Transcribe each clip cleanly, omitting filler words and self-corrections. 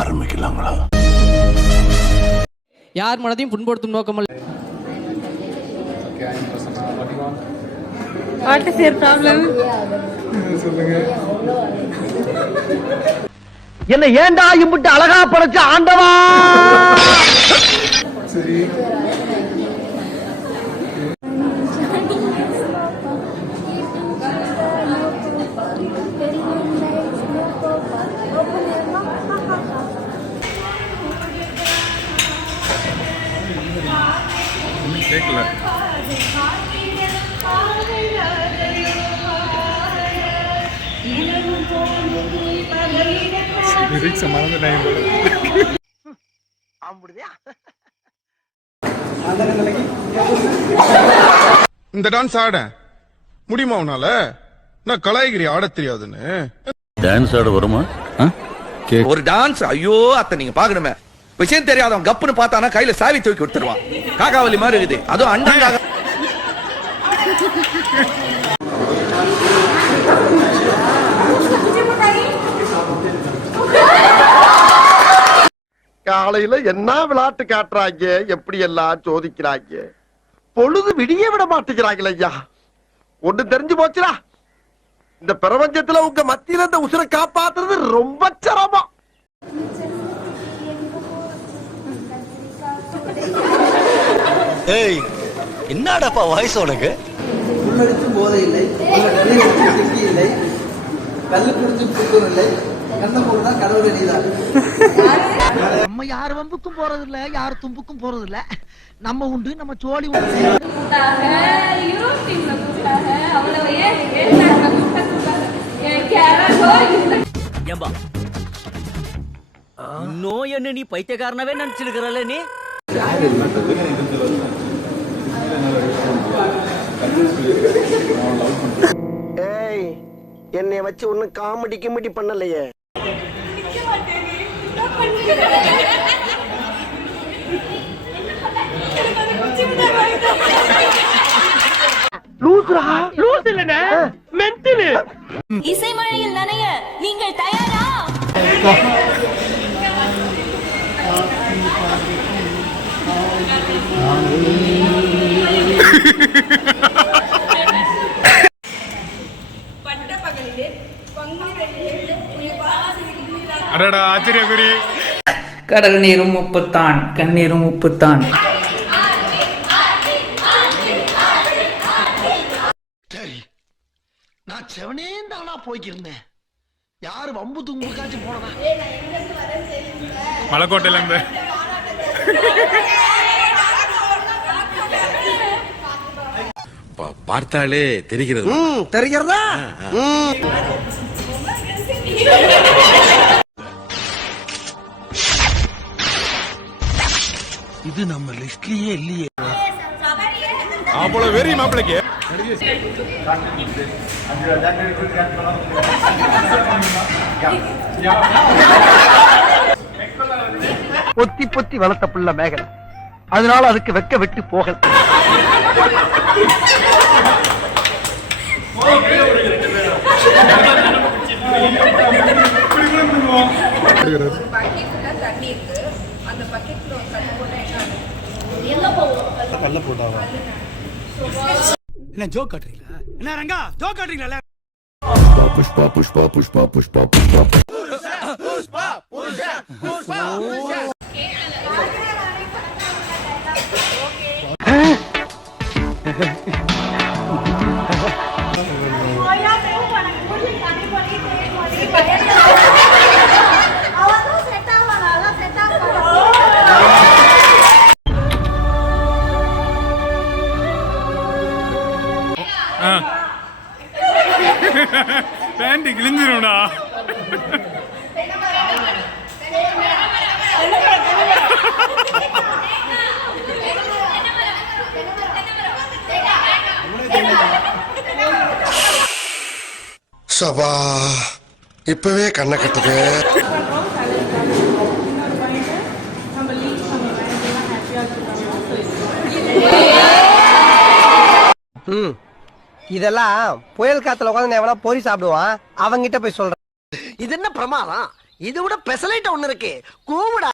ஆரம்பிக்கலாங்களா? யார் மனதையும் புண்படுத்தும் நோக்கமல்ல. What is your problem? என்ன ஏண்டா இம்புட்டு அழகா படைச்ச ஆண்டவா? சரி. கேட்கல. இந்த டான்ஸ் ஆட முடியுமா உன்னால? நான் கலாய்கிரி ஆட தெரியாதுன்னு. டான்ஸ் ஆட வருமா? ஒரு டான்ஸ் ஐயோ அத்தை நீங்க பாக்கணுமே. விஷயம் தெரியாதவன் கப்புன்னு பார்த்தானா கையில சாவி தூக்கி விட்டுருவான். காக்காவலி மாதிரி இருக்குது. அதுவும் அண்டங்காக காலையில என்ன விளையாட்டு காட்டுறாங்க, எப்படி எல்லாம் சோதிக்கிறாங்க. பொழுது விடிய விட மாட்டேங்கிறாங்களே ஐயா. ஒண்ணு தெரிஞ்சு போச்சுடா, இந்த பிரபஞ்சத்துல உங்க மத்தியில இந்த உசுரை காப்பாத்துறது ரொம்ப சிரமம். ஏய் என்னடாப்பா வாய்ஸ் உனக்கு? உள்ளடிச்சும் போதை இல்லை, இல்லை, கல்லு குடிச்சும் புத்தூர் இல்லை, கண்ணப்பூர்தான் கடவுள் நீதான். நம்ம யார் வம்புக்கும் போறது இல்ல, யார் தும்புக்கும் போறது இல்ல. நம்ம உண்டு, நம்ம சோழி உண்டு. இன்னும் என்ன நீ பைத்தியக்காரனவே நினைச்சிருக்கிறல்ல நீ? ஏய், என்னை வச்சு ஒன்னும் காமெடி கிமெடி பண்ணலையே. இசை மழையில் நனைய நீங்கள் தயாரா? அடடா ஆச்சரிய குறி. கடல் நீரும் உப்புத்தான், கண்ணீரும் உப்புத்தான். நான் செவனே தானா போய்க்கிருந்தேன். யாரு வம்பு தும்புக்காச்சும் போனதா? மலைக்கோட்டையில இருந்து பார்த்தாலே தெரிகிறது. தெரிகிறதா? இது நம்ம லிஸ்ட்லயே இல்லையே. அப்பள வெரி மாப்பிளைக்கு பொத்தி பொத்தி வளர்த்த புள்ள மேகல், அதனால அதுக்கு வெக்க வெட்டு போகல். என்ன ஜோக் காட்டுறீங்களா? என்ன ரங்கா ஜோக் காட்டுறீங்களா? புஷ்பா புஷ்பா புஷ்பா புஷ்பா புஷ்பா. பேண்ட் கிழிஞ்சிரும்டா. சபா இப்பவே கண்ணை கட்டுது. இதெல்லாம் புயல் காத்துல உட்காந்து எவனா பொறி சாப்பிடுவான், அவங்கிட்ட போய் சொல்றேன். இது என்ன பிரமாதம்? இதை விட பெசலைட் ஒண்ணு இருக்கு கூவுடா.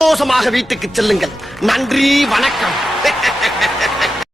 சந்தோஷமாக வீட்டுக்கு செல்லுங்கள். நன்றி, வணக்கம்.